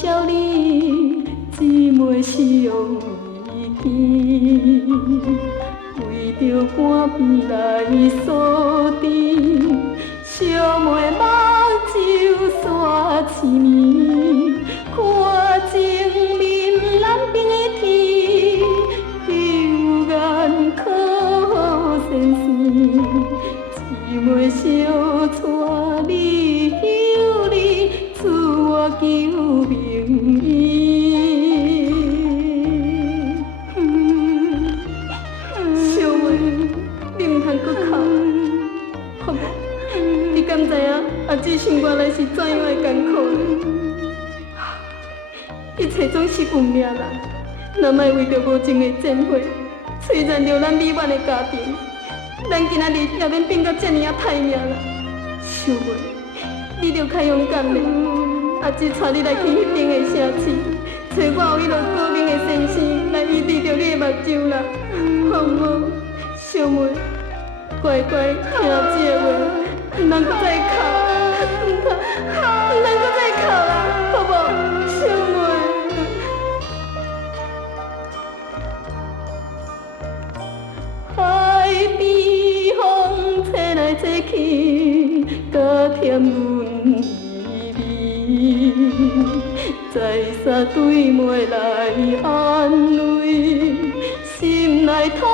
少你，姊妹相依见，为着肝边来锁定，小妹目睭煞痴迷，看前面南边的天，有眼可神仙，姊妹相带你有你，赐我救命衣。小妹，你唔通搁哭，好无？你敢知影阿姊生活来是怎样的艰苦呢？一切总是运命啦，若莫为着无情的贱货，摧残着咱美满的家庭，咱今仔日也免变到这呢啊歹命啦。小妹，你着较勇敢咧，阿姊带你来去迄边的城市，找我有迄落高明的先生来医治着你的目睭啦，好无？小妹，乖乖听姊的话，唔通搁再哭，唔通搁再哭啦，好无？小妹。海边风吹来吹去，加添阮依偎。在山对妹来安慰，心内痛。